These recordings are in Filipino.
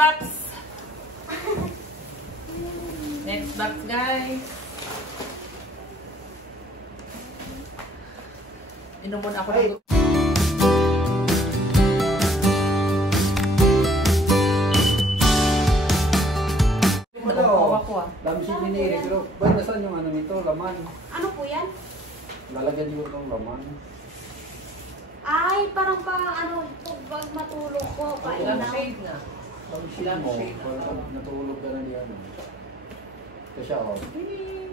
box. Next box, guys. Inom muna ako ng... Dami siya binili, pero ba't nasaan yung ano nito, laman? Ano po yan? Lalagyan nyo ng laman. Ay, parang ano, pag matulog ko, Ilang shade na? Dami siya mo, parang natulog ka na diyan. Ito siya, oh. Ay,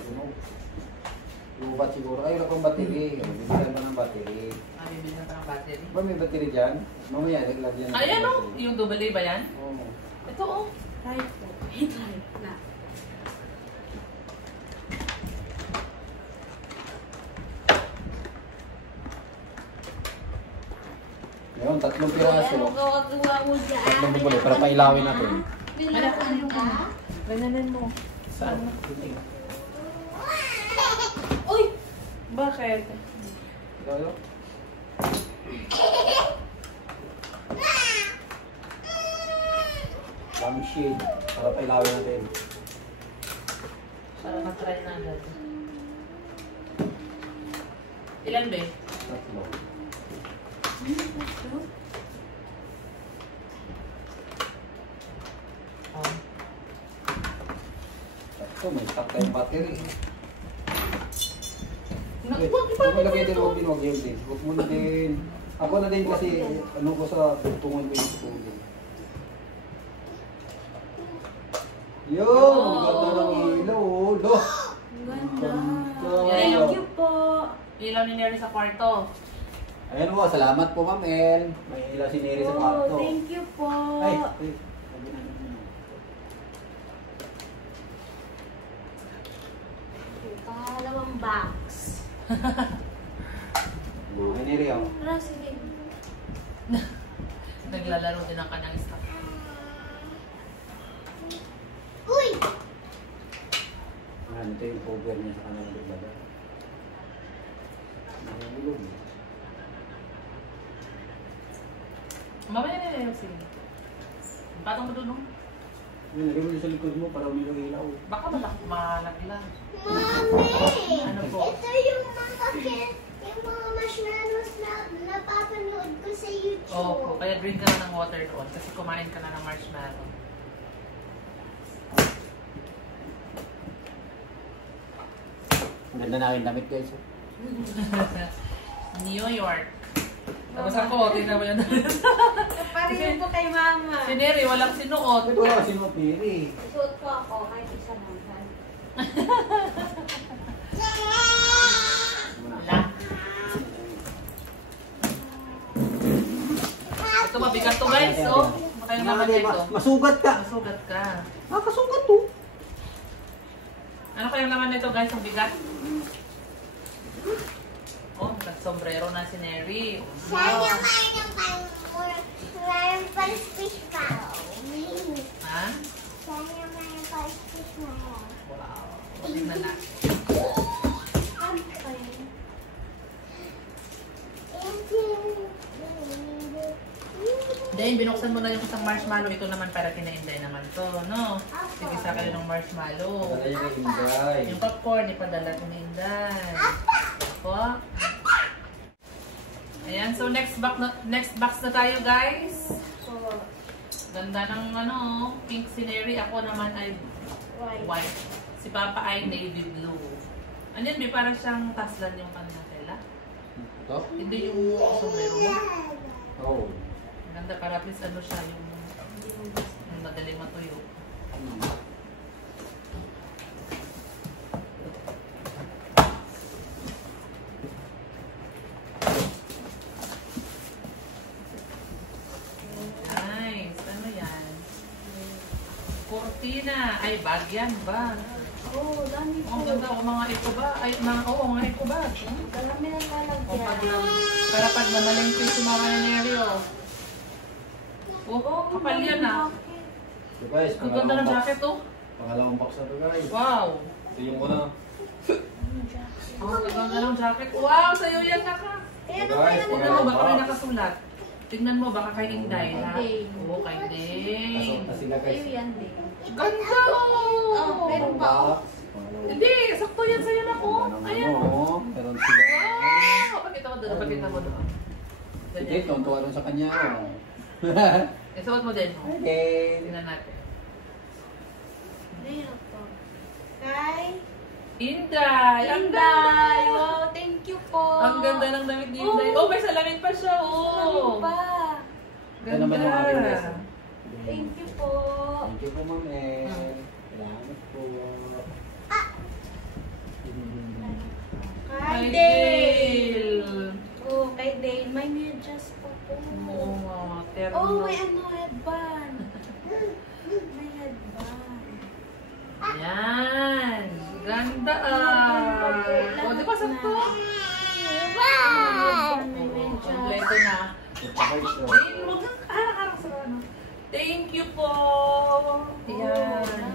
sunog. Lubat siguro. Ay, wala pang battery. Bibigyan mo ng battery. Ah, bibigyan ka ng battery. Ba, may battery dyan? Mamaya, lagyan na. Ayan o, yung double A ba yan? Oo. Ito o. Right po. Right na. Ngayon, 3 piraso. Ano gawagawa mo dyan? 3 bubuli, para pailawin natin. Nilakan ka? Ganyanin mo. Saan? Uy! Bakit? Ikaw yun? Dami shade, para pailawin natin. Para matry na agad. Ilan ba? 3. Oh. Ito, may stock tayong battery. Huwag Huwag mo ilagay din, huwag yun din. Huwag mo na din. Ako na din kasi, ano ko sa tungon ko yung tutulong. Yun! Ang ganda ng ilaw, oh. Lo! Ganda. Ganda. Thank you po. Ilaw ni Neri sa kwarto. Ayan po, salamat po Ma'am El. May ilaw si Neri sa kwarto. Oh, thank you po. Ay! Pangalawang box. Ay, Neri, oh. Tara, sige. Naglalaro din ang kanyang staff. Uy! Ayan, ito yung cover niya sa kanyang libaga. Nakahulog. Mamaya na yun, sige. Patong mo doon, no? Yun, lagay mo sa likod mo para umilaw ilaw. Baka malaki lang. Mami! Ano po? Ito yung mga marshmallows na napapanood ko sa YouTube. Oo, kaya drink ka na ng water doon kasi kumain ka na ng marshmallow. Ang ganda na aking damit, guys. New York. Tapos ako, tingnan mo yun. Pareho po kay Mama. Si Neri, walang sinuot. Ito wala sino pili. Suot ko ako kahit isa naman. Wala. Ito mabigat to guys, oh. Baka yung naman ito. Masugat ka. Masugat ka. Kasugat to. Ano kayong laman nito guys, ang bigat? Oh, nag-sombrero na si Neri. Sana mayroong pang-fish pa. Ha? Sana mayroong pang-fish na yan. Wow. Tingnan na. Then, binuksan mo na yung isang marshmallow. Ito naman para kina Inday naman to, no? Sige, sa kayo ng marshmallow. Padala yung Inday. Yung popcorn, ipadala ko ni Inday. Po. Ayan, so next box na tayo, guys. Ganda ng ano, pink scenery. Ako naman ay white. Si Papa ay navy blue. Ano yun, parang siyang taslan yung kanya tela. Ito? Hindi yung sombrero mo. Oo. Ganda para at least ano siya yung madali matuyo. Nice. Ano yan? Cortina. Ay, bag yan. Bag. Oh, dami po. Oh, ang ganda. O, mga eco bag. Ay, mga eco bag. Dami ng O, lalagyan. para pag namalengke si Mama Nerio. Oh, kapal yan ah. So guys, Ang ganda ng jacket oh. Pangalawang box na to guys. Wow. Ito yung una. Oh, ang ganda ng jacket. Wow, sa'yo yan naka. Ayan Guys, ang Tignan mo, baka may nakasulat. Tingnan mo, baka kay Inday, ha? Kay Dane. Oo, kay Dane. Pasok na sila guys. Sa'yo yan din. Ganda! Oh, meron pa. Box. Hindi, sakto yan sa'yo na ko. Ayan. Ano, meron sila. Wow! Pakita mo doon, pakita mo doon. Sige, tontuwa doon sa kanya. Isuot mo din. Okay. Tingnan natin. Meron pa. Kay Inday! Ang Inday! ganda! Wow, thank you po. Ang ganda ng damit ni Oh. Inday. Oh, may salamin pa siya, oh! Meron pa. Ito naman yung aking dress. Thank you po. Thank you po, Ma'am El. Salamat po. Kay Kay Dale. Dale! Oh, kay Dale. May medyas pa po. Oo nga, terno. Oh, may ano, headband. May headband. Yan! Ganda ah! O, di ba sakto? Headband, may medyas. Kompleto na. Surprise po. Ayun, huwag kang harang-harang sa ano. Thank you po! Yan.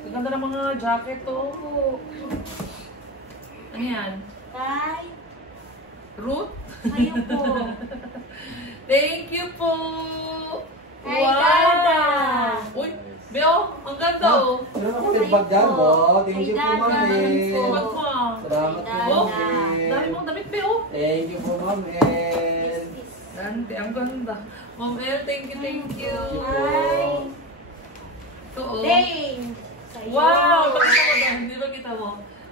Ang ganda ng mga jacket to. Ano yan? Kay Root? kayo po. Thank you po! Kay Dada. Uy, Beo, ang ganda oh! Meron ako din bag dyan, bo. Thank you po, Ma'am El. Sumat mo ah! Salamat po, Dada. Ma'am Dami El. mong damit, Beo! Thank you po, Ma'am El. Ganda, ang ganda. Ma'am El, thank you, thank you. Thank you po. Bye. Ito oh. Dane. Sa'yo. Wow! Pakita mo doon, hindi ba kita mo?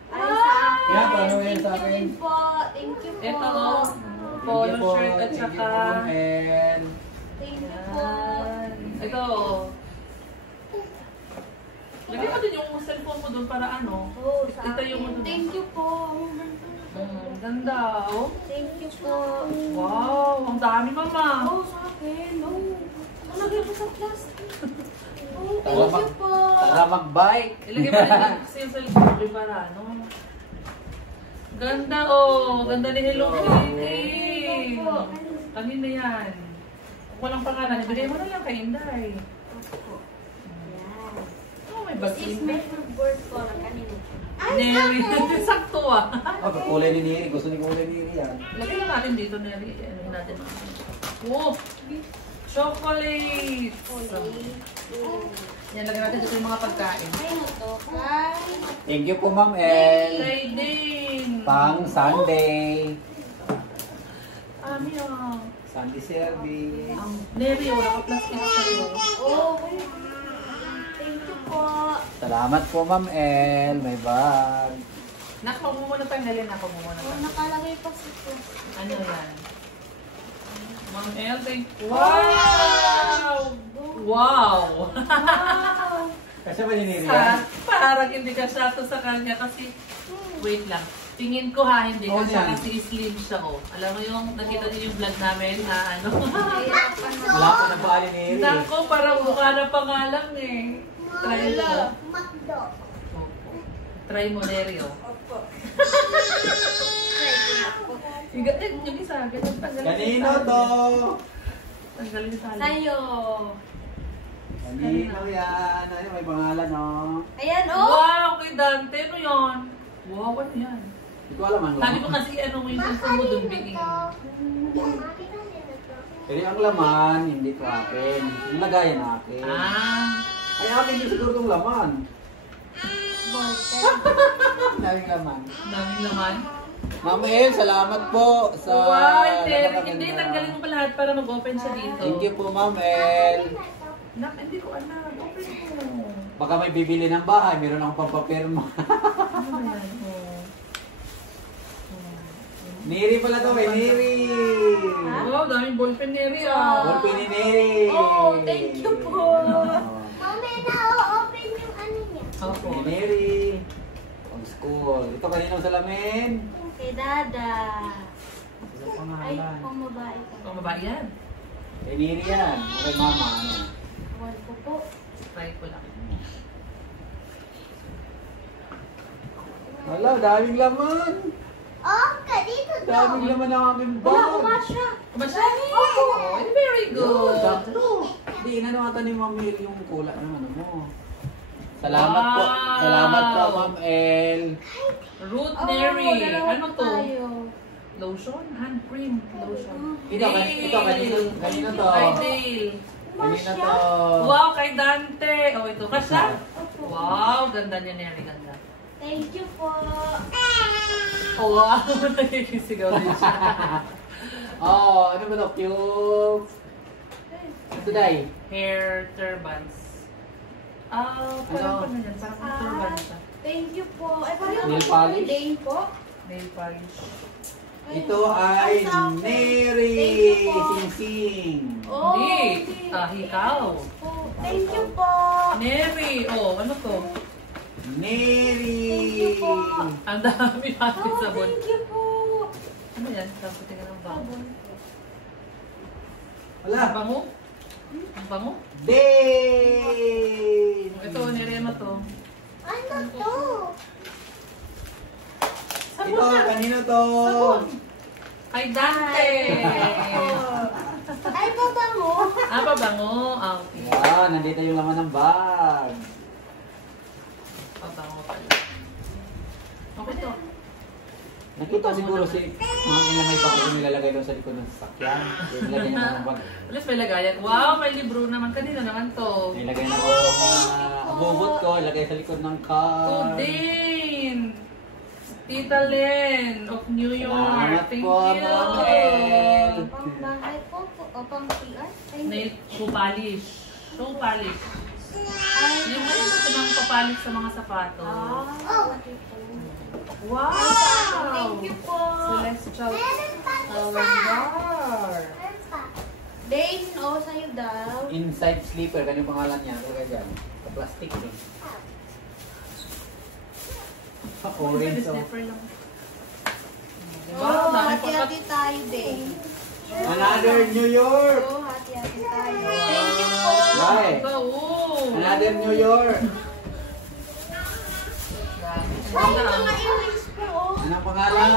Ay, sa akin. Yan, paano yan sa Thank you akin? din po. Thank you po. Ito oh. Thank Polo you po. shirt at Thank you saka... po, Ma'am El. Thank you po. Yan. Ito oh. Lagyan mo din yung cellphone mo doon para ano. Oh, sa Ito yung akin. ano. Thank you po. Ganda oh. Thank you po. Wow, ang dami mama. Oh, sa akin. Oh. Nalagay ko sa plastic. Oh, Tara, thank you po. Tara mag-bike. Ilagay mo din kasi yung cellphone mo para ano. Ganda oh. Ganda ni Hello Kitty. Kanina yan. Walang pangalan. Ibigay mo na lang kay Inday. Yan. Oh, may This is bagay. my favorite color kanina. Neri. Sakto ah. Ah, kulay ni Neri. Gusto ni kulay ni Neri yan. Lagay na natin dito, Neri. Ano natin? Oh! Chocolate! Yan, lagay natin dito yung mga pagkain. Ay, no to. Kay Thank you po, Ma'am El. Kay Dane! Pang Sunday. Ami ah. Sunday service. Neri, wala ka plastic sa'yo. Oh, thank you po. Salamat po, Ma'am El. May bag. Nakaw mo muna tanggalin. Nakaw mo muna Oh, tanggalin. nakalagay pa sa plastic. Ano yan? Ma'am El, thank you. Wow! Wow! Wow. Kasi ba ni Neri yan? Parang hindi ka sato sa kanya kasi, wait lang. Tingin ko ha, hindi Oh, ka siya yan. kasi slim siya oh. Alam mo yung, nakita niyo yung vlog namin na ano? Wala pa na ba ni Neri? Nako, parang mukha na pangalan eh. Try mo. Makdo. Try mo, Neri oh. Opo. Yung isa, ganun tanggalin. Kanino to? Tanggalin sa halip. Sa'yo. Kanino yan? Ay, may pangalan, no? Ayan, oh. Wow, kay Dante, ano yan? Wow, ano yan? Hindi ko alam ang Sabi laman. ko kasi ano mo yung cellphone mo dun, Bing. Pero ang laman, hindi ko akin. Yung lagayan akin. Ah, Ay, akin din siguro itong laman. Daming laman. daming naman. Ma'am El, salamat po sa... Wow, hindi, napakaganda. tanggalin mo pa lahat para mag-open siya dito. Thank you po, Ma'am El. Nak, hindi ko alam. Open mo. Baka may bibili ng bahay, meron akong pampapirma. Ano ba yan? Oh. Neri pala to, may Neri. Wow, daming ballpen ni Eri ah. Ballpen ni Neri. Oh, thank you po. Mami, na-open yung ano niya. Opo. Ni Neri. Pang school. Ito kaninong salamin? Kay Dada. Sa Ay, pangalan. pang babae ko. Ang babae yan. Kay Neri yan. O kay Mama. Ano? Awal ko po. Try ko lang. Wala, daming laman. Oh, dito to. Daming laman ng aking Wala, bag. kumasya. Kumasyari! Oh, very good. Sakto. Hindi, inanawatan ni Ma'am El yung kula ng ano mo. Salamat po. Wow. Salamat po, Ma'am El. Root Oh, Neri. dalawa Ano po to? tayo. Lotion? Hand cream lotion. Ito, kanino to? Kay Dale. Kanino to? Wow, kay Dante. Oh, ito. Kasha? Wow, ganda niya, Neri. Ganda. Thank you po. Oh, wow. Nagkikisigaw din siya. Oh, ano ba to? Cube. Today. Hair turbans. Parang yan. Parang turban siya. Thank you po. Ay, parang Nail po polish? Dane po. Nail polish. Ito ay Neri Sing-Sing. Oh, Hindi. Ikaw. Thank you po. Neri. Oh, ano to? Neri. Thank you po. Ang dami natin Oh, sabon. thank you po. Ano yan? Tapos tingnan ng bango. Wala. Ang bango? Ang bango? Dane. Ito, nirema to. Ano to? Ito, kanino to? Kay Dante! Ay, pabango. Pabango. Okay. Yan, nandito yung laman ng bag. Pabango pala. Okay to. Nakita siguro si mga ilang pang nilalagay doon sa likod ng sasakyan. Nilagay niya ng bag. Alas may lagayan. Wow, may libro naman. Kanina naman to. Nilagay na ko abubot ko, ilagay sa likod ng car. Tudin! Tita Len of New York. Salamat Thank po, you. Ma'am El. Pangbahay po. O pang PR. Nail shoe polish. Shoe polish. Yung ano sa mga papalit sa mga sapatos. Oh. Wow! Thank you po. Celestial Meron pa calendar. Dane, sa'yo daw. Inside sleeper, kanyang pangalan niya. Ilagay dyan. Sa plastic eh. Orange oh. Slipper lang. Oh, Dami pa hati-hati tayo, Dane. Another New York! Oh, hati-hati tayo. Thank you po. Right. Another New York! Ay, mga earrings po. Anong pangalan?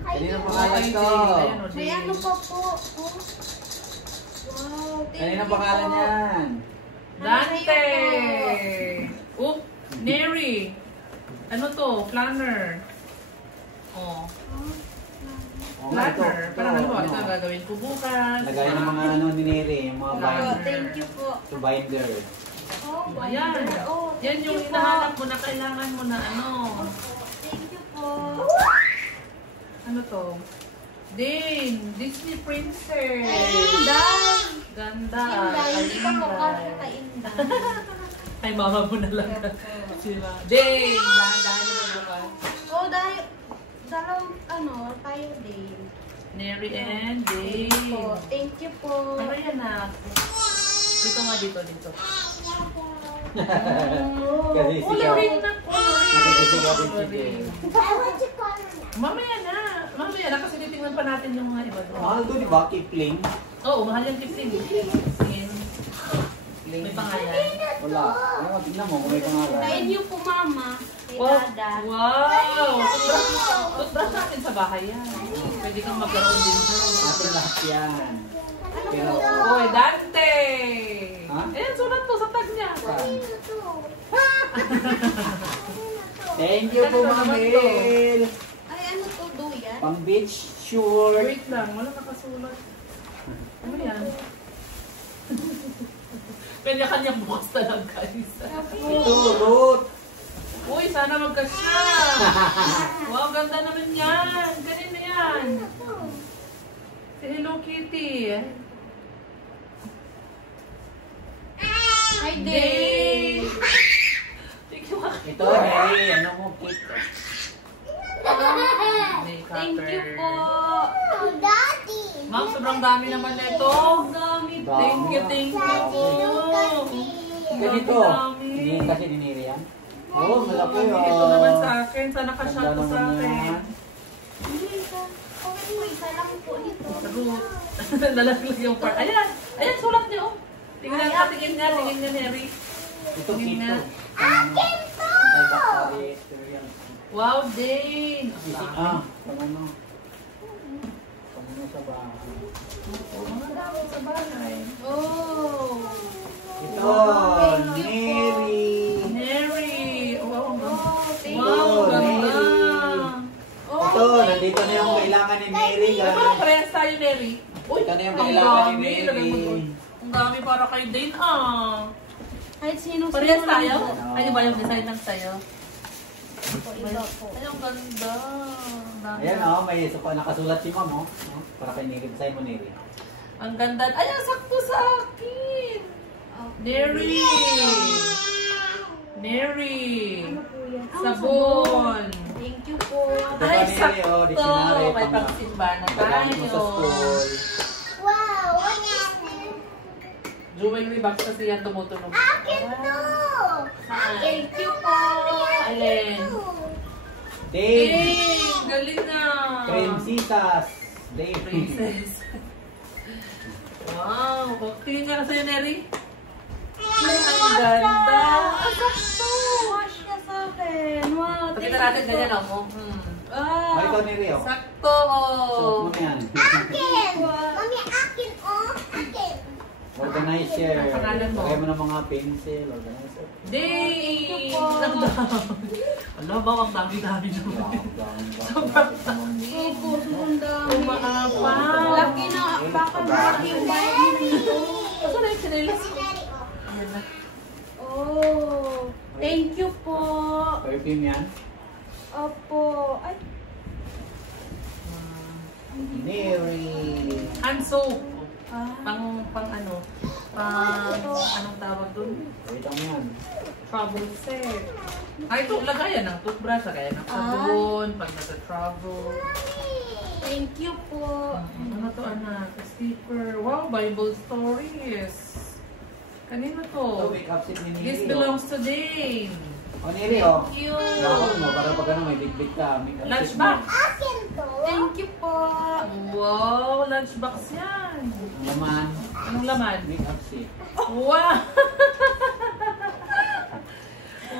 Kaninong pangalan to? May ano pa po. Oh. Wow, thank Kaninong you pangalan po. yan? Dante! Neri! Ano to? Planner. Oh. Oh, ito. Planner. Parang ano ba? Ito ang gagawin ko bukas. Lagay ng mga ano ni Neri, yung mga Oh, binder. thank you po. To binder. Oh, Ayan. binder. Oh, Yan thank yung you po. hinahanap mo na kailangan mo na ano. Thank you po. Ano to? Dane! Disney Princess! Inday. Ganda! Inday. Hindi ka po kasi Inday. kay Inday. Ay, mama mo na lang. Sila. Dane! Dahan-dahan mo bukas. Oh, dahil dalawang tayo din. Neri and Thank you po. Dane. Thank you po. Ano yan na? Dito nga, dito. Kasi Coloring na Nakikisigaw din si coloring. Jay. Mamaya na. Mamaya na kasi titingnan pa natin yung mga iba doon. Mahal to, di ba? Kipling? Oo, mahal yung kipling. Skin. May pangalan. Wala. Ano, tignan mo kung may pangalan. Kay inyo po, mama. Kay Wow! dada. Wow! Toothbrush natin sa bahay yan. Pwede kang magkaroon din sa. Natin lahat yan. Pero, Oy, Dante! Ha? Ayan, sulat po sa tag niya. thank you po, Ma'am El. Ay, ano to? Duyan? Pang beach short. Wait lang, wala nakasulat. Ano yan? Kanya-kanya bukas talaga, guys. Ito, Ruth. Uy, sana magkasya. Wow, ganda naman yan. Ganun na yan. Si Hello Kitty. Hi, Dave. Thank you, Maki. Ito, Mary. Ano mo, cake? Thank you po. Daddy. Ma'am, sobrang dami naman nito. Dami po. Thank you po. Ganito. Dami. Hindi kasi diniri yan. Oo, malaki Ito naman sa akin. Sana kasya Ganda to sa naman akin. yan. Hindi ka. Okay po, isa lang po dito. Root. Nalaglag yung part. Ayan. Ayan, sulat niyo. Tingnan nga, tingin nga, Neri. Ito, Tingin cake nga. to. Antibacterial experience. Wow, Dane. Pamuno. Pamuno sa bahay. Mga dami sa bahay. Oh. Ito, Thank you po. Mary. Neri. Wow, ang ganda. Oh, thank Wow, you. ganda. Oh, Ito, thank ang dami. Lagay mo doon. Ang dami para kay Dane, Kahit sino. Parehas tayo? Ay, di ba yung design ng tayo? Iba po. Ay, ang ganda. Ang dami. Ayan o, may isa pa nakasulat si Ma'am o. Para kay Neri, design mo Neri. Ang ganda. Ay, ang sakto sa akin. Neri. Neri. Ano po yan? Sabon. Thank you po. Ito pa Ay, Neri o, sakto. dictionary. May pagsimba na Paggamit mo sa tayo. school. Wow, what is this? Jewelry box kasi yan tumutunog. Akin to! Thank you po. Alin? Dave! Ding! Galing na. Creamsitas! Dave! Princess. Wow. Tingin nga na sa'yo, Neri. Ang ganda. Ang sakto. Wash ka sa akin. Wow. Pakita natin ganyan ako. Ay, ito Neri o. Sakto. Suot mo na yan. Akin! Mami, akin oh! Akin! Organizer. Ang pangalan mo? Lagay mo ng mga pencil, organizer. Ding! Alam ba, ang dami-dami naman. Opo, sobrang dami. Umaapa. Laki na. Baka malaki yung bayad nito. Asa na yung sinelas? Sinari oh. Ayan na. Oh. Thank you po. Perfume yan. Opo. Ay. Neri. Hand soap. Ah. Pang ano? Anong tawag doon? Wait mo yan. Travel set. Ay, ito, lagayan ng toothbrush, lagayan ng sabon, pag nasa-travel. Thank you po. Ano to, anak? Sticker. Wow, Bible stories. Kanino to? Ito, makeup set ni Neri. This belongs to Dane. O Neri o. Thank you. Bakit mo, para pag ano, may big-big ka. Makeup set Lunchbox. mo. Akin to! Thank you po. Wow, lunchbox yan. Ang laman. Anong laman? Makeup set. Wow!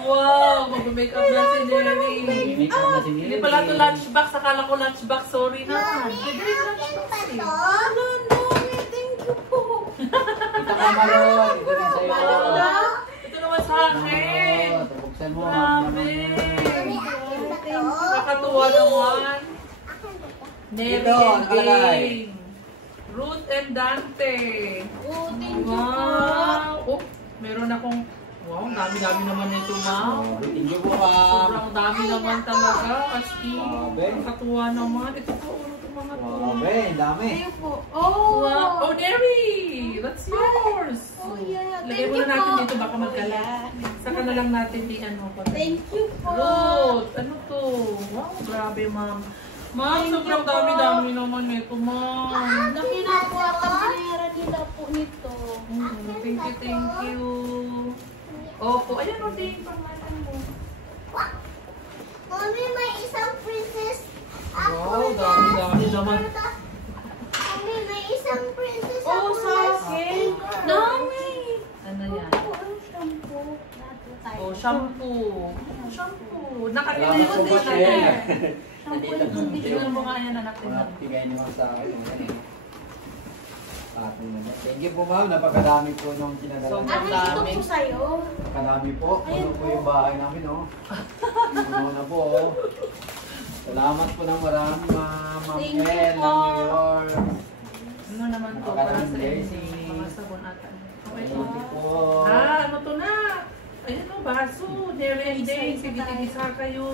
Wow! Mag-makeup na si Neri. Makeup na si Neri. Hindi pala ito lunchbox. Akala ko lunchbox. Sorry na. Mami, Pwede rin akin lunchbox pa eh. to? Ano, Mami? Thank you po. Kita ka Marot. Ito rin sa'yo. Wow! Ito naman sa akin. Marot, buksan mo. Grabe. Mami, akin pa to? Nakatuwa naman. Akin pa to? Neri Ito, and nakalagay. Dane. Ruth and Dante. Oh, thank you po. Wow! Oh, meron akong... Wow, ang dami-dami naman nito, ma'am. Oh, thank you po, ma'am. Sobrang dami naman talaga. As in, Grabe. nakatuwa naman. Ito po, ano itong mga to? Grabe, ang dami. Thank you po. Oh. Wow! Oh, Neri! That's yours! Oh, yeah. Lagay Thank muna you natin po. dito, baka magkalat. Saka na lang natin di ano pa. Thank you po. Ruth! Ano to? Wow, grabe, ma'am. Ma'am, Thank you sobrang po. dami-dami naman nito, ma'am. Laki na po ang binayara nila po nito. Thank you, thank you. Opo, ayan o, Dane, pangmalan mo. Mami, may isang princess. Wow, dami-dami naman. Mami, may isang princess Oh, ako sa akin. Dami. Ano yan? Oh, ano shampoo? Oh, shampoo. Shampoo. Salamat Nakakilala po, din Michelle. na. Shampoo and conditioner. Tingnan mo nga yan, anak. Wala, Tingnan. bigay niyo sa akin. Thank you po, ma'am. Napakadami po nung kinadala Sobrang niyo. Ano ito dami. po sa'yo? Napakadami po. Ayan Ano po po. yung bahay namin, oh. Ano na po, oh. Salamat po ng marami, ma'am. Ma'am Thank you El, po. ng New York. Ano naman to? Napakadaming Para sa blessing. mga sabon ata. Okay Thank po. you po. Ano to na? Ayun o, baso. Neri and Dane. Sige-tigisa kayo.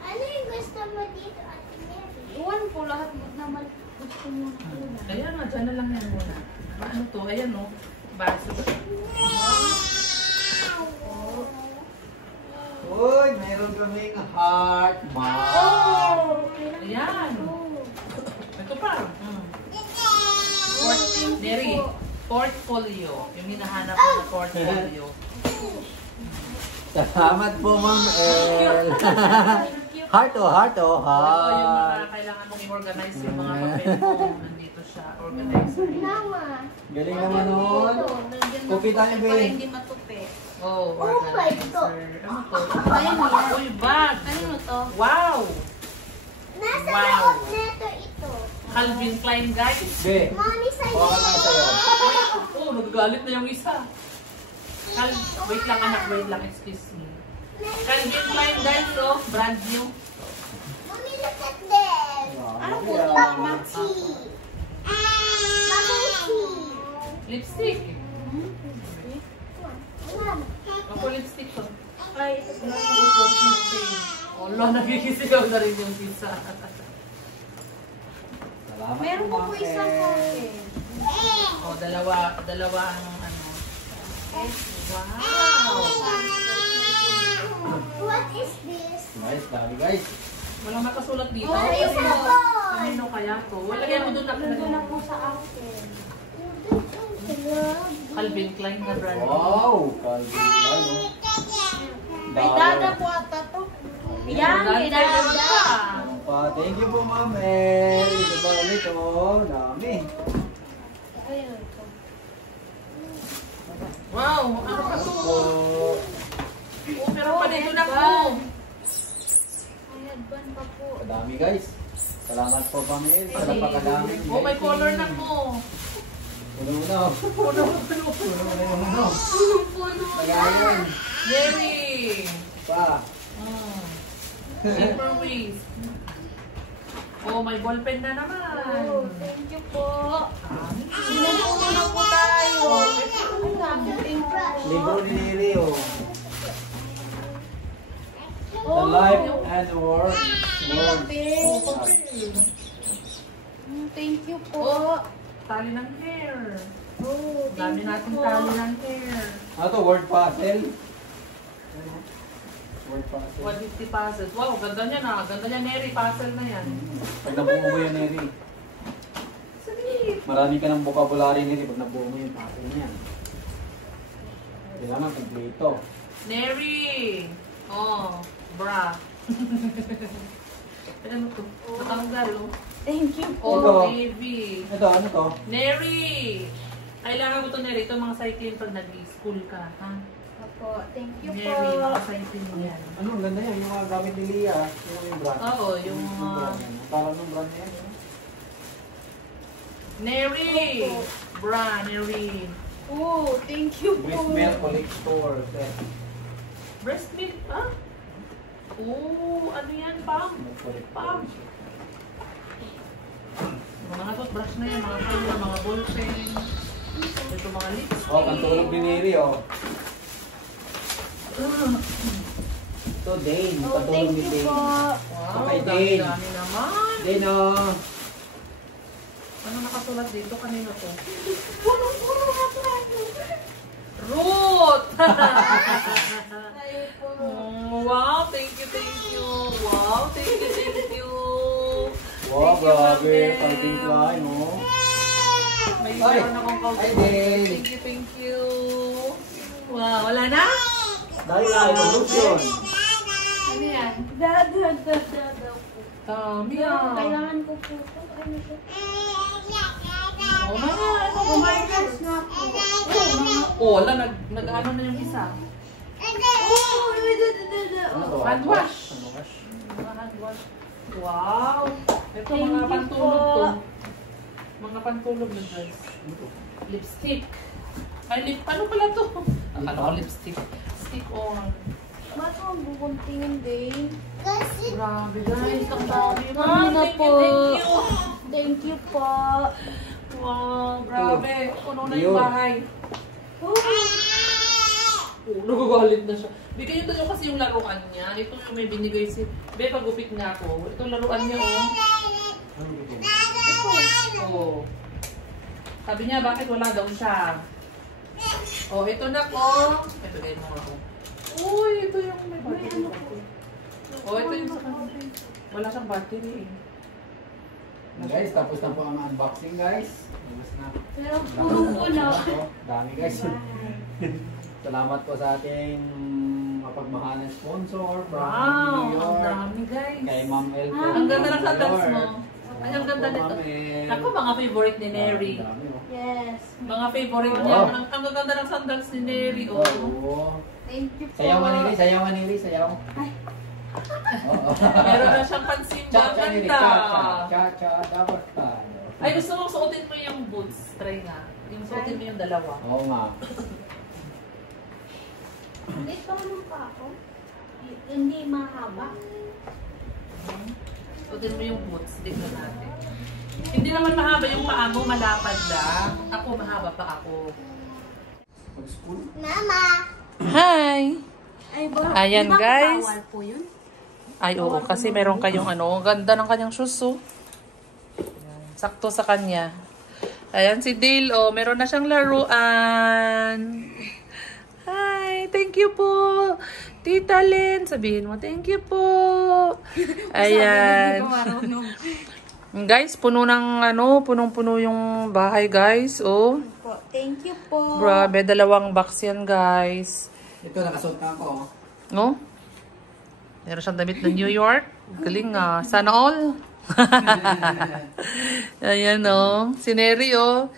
Ano yung gusto mo dito, Ate Mary? Iwan po lahat mo naman gusto mo na kulay. Ayan o, dyan na lang yan muna. Ano to? Ayan o. Baso. Uy, meron kaming heart, ma'am. Ayan. Ito pa. Neri, portfolio. Yung hinahanap ko na portfolio. Salamat po, Ma'am El. Heart, oh, heart, oh, Ito yung mga heart. kailangan mong i-organize yung mga papel mo. Nandito siya. Organizer. Mama. Galing naman nun. Cookie tayo, Para babe. hindi matupi. Oh, my organizer. God. Ano to? Ayun yan. Uy, bag! Ano to? Wow! Nasa Wow. loob neto ito. Calvin Klein, guys. Be, Mami, sa'yo. baka lang sa'yo. Oh, nagagalit na yung isa. Wait lang, anak. Wait lang. Excuse me. Calvin Klein, guys. Oh, brand new. Mami, look at this. Ano po ito, mama? Mami, Lipstick. Mom. Ako lipstick ko. Ay, ito pala. Wala, nagkikisigaw na rin yung pizza. Salamat Meron po po Ma'am isang El. fountain. O, dalawa ang ano. Wow! What is this? Guys, dami guys. Walang nakasulat dito. Oh, It's a boy. Ano kaya to? Wala yan mo doon Nandun na nakalagay. po sa akin. Calvin Klein na brand. Wow! Calvin Klein, oh. May dada po ata to. Yan, may dada. Thank you po, Ma'am El. Ito ba ulit, oh. Dami. Ayun, ito. Wow! Ano ka to? Po. Oh, pero pa dito na po. May headband pa po. Dami guys. Salamat po, Ma'am El. Sa napakadami. Oh, may color na po. Puno-uno. Puno-puno. Puno-uno. Puno Magayon. Mary! Pa. Silver waist. Oh, may ballpen na naman. Oh, thank you po. Dami. Sinusuno na po tayo. Ang dami din po. Libro ni Neri, oh. The Oh, life and work. grabe. Thank you po. Tali ng hair. Oh, Dami thank you natin po. tali ng hair. Ano to? Word puzzle? Word puzzle. 150 puzzles. Wow, ganda niya na. Ganda niya, Mary. Puzzle na yan. Pag nabuo mo yun, Neri. Sweet. Marami ka ng vocabulary, Neri. Pag nabuo mo yung puzzle niyan. Kailangan kompleto. Mary! Oh, bra. Ano mo to? Natanggal, oh. Thank you po. Ito. Oh, baby. Ito, ano to? Neri! Kailangan mo to, Neri. Ito mga cycling pag nag-school ka, ha? Opo, thank you po. Mary, mga cycling mo yan. Ano, ang ganda yan. Yung mga gamit ni Lia. Yung brand. Oo, yung brand yan. Parang yung brand niya. Neri! Opo. Bra, Neri. Oh, thank you po. Breast milk collector. Set. Breast milk, ha? Oh, ano yan, Pam? Milk collector. Pam. Mga toothbrush na yan, mga pula, mga ballpen. Ito mga lipstick. Oh, pantulog ni Neri, oh. Ito, Dane. Oh, Pantulog thank ni you Dane. po. Wow, Okay, Dane. dami naman. Dane, oh. Ano nakasulat dito? Kanino to? Puro-puro na po. Ruth! Tayo po. Wow, thank you, thank you. Wow, thank you, thank you. Wow, Thank you, grabe. Ma'am Calvin Bell. Klein, oh. May Ay! meron akong Ay, Calvin. Dane. Thank you, thank you. Wow, wala na? Dahil na, evolution. Ano yan? Dada po. Dami Pero ah. kailangan ko po ito. Ano siya? Oh, mga ano, Kumarkas na po. oh, wala, nag-ano na yung isa. Oh, Ano to? Hand wash. Hand wash. Mga hand wash. Wow! Ito, Thank mga you pantulog po. to. Mga pantulog na guys. Ano to? Lipstick. Ay, ano pala to? Akala ko lipstick. Stick on. Ba't mo ang bukuntingin din? Kasi Grabe guys, ang dami. Dami na Thank po. you, thank you. Thank you po. Wow, grabe. Puno na yung Yun. bahay. Oh, Oh, nagagalit na siya. Bigay ito yung kasi yung laruan niya. Ito yung may binigay si... Be, pagupit nga ako. Ito yung laruan niya, oh. Ano ito? Oh. Sabi niya, bakit wala daw siya? Oh, ito na ko. Ito, ganyan mo ako. Uy, ito yung may battery. Oh, ito yung sa kanila. Wala siyang battery eh. Guys, tapos na po ang unboxing, guys. Tapos na. pero puro-puno. Dami, guys. Salamat po sa ating mapagmahalang sponsor from Wow, New ang York. dami guys. Kay Ma'am El po. Ang ganda ng from New sandals York. mo. Ay, ang ganda nito. Ma'am El. Ako, mga favorite ni Neri. Dami, oh. Yes. Mga favorite Wow. niya. Ang ganda ng sandals ni Neri. Oh. Oo. Thank you po. Sayaw, Manili. Sayaw, Manili. Sayaw. Ay. Oo. Meron na siyang pansimba. Cha-cha, Nili. Ganda. Cha-cha. Cha-cha. Dapat tayo. Ay, gusto mong suotin mo yung boots. Try nga. Yung suotin mo yung dalawa. Oo nga. Dito naman pa ako. Hindi mahaba. Suotin mo yung boots. Tignan natin. Hindi naman mahaba yung paa mo. Malapad lang. Ako ako, mahaba pa ako. Pag-school. Mama! Hi! Ay, Ayan, di ba guys. bawal po yun? Ay, oo, kasi meron kayong ano, ganda ng kanyang shoes, oh. Ayan, sakto sa kanya. Ayan, si Dale, oh, meron na siyang laruan. Hi, thank you po. Tita Len, sabihin mo, thank you po. Ayan. Guys, puno ng ano, punong-puno yung bahay, guys, oh. Thank you po. Grabe, 2 box yan, guys. Ito, nakasuot na ako. No? Meron siyang damit ng New York. Galing nga. Sana all. Ayan o. Si Neri o.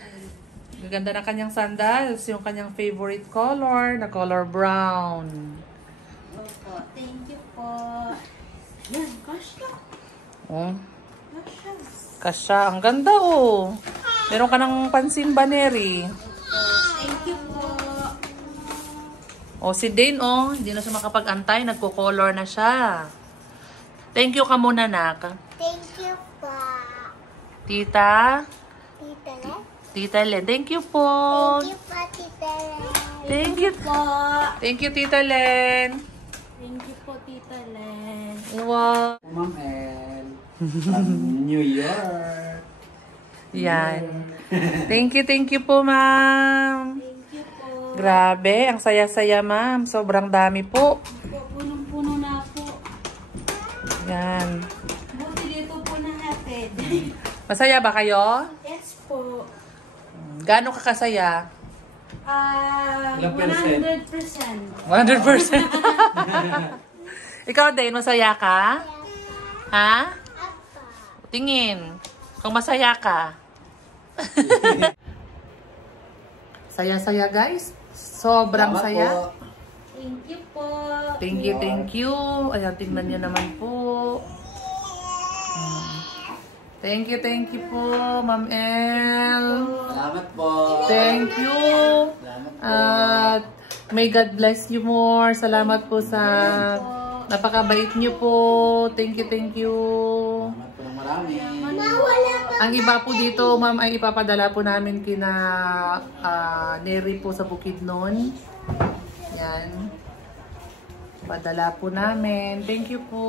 Maganda na kanyang sandals. Yung kanyang favorite color. Na color brown. Opo, thank you po. Yan, kasha. Oh. Kasha. Kasya. Ang ganda o. Meron ka ng pansin ba, Neri? Thank you po. O, si Dane o. Hindi na siya makapag-antay. Nagko-color na siya. Thank you ka muna, nak. Thank you pa. Tita. Tita Len? Tita Len. Thank you po. Thank you pa, Tita Len. Thank you. Po. Thank you, Tita Len. Thank you po, Tita Len. Wow. Ma'am El. From New York. Yan. Thank you po, ma'am. Thank you po. Grabe, ang saya-saya, ma'am. Sobrang dami po. Po, punong-puno na po. Yan. Buti dito po nahatid. Masaya ba kayo? Yes po. Gaano ka kasaya? Ilang percent? 100%. 100%. Ikaw din, masaya ka? Ha? Tingin. Kung masaya ka. Saya-saya, guys. Sobrang Salamat saya. po. Thank you po. Thank you. Ayan, tingnan nyo naman po. Thank you po, Ma'am El. Salamat po. Thank you. Salamat po. At may God bless you more. Salamat po sa napakabait nyo po. Thank you. Salamat po ng marami. Ang iba po dito, ma'am, ay ipapadala po namin kina Neri po sa Bukidnon. Yan. Padala po namin. Thank you po.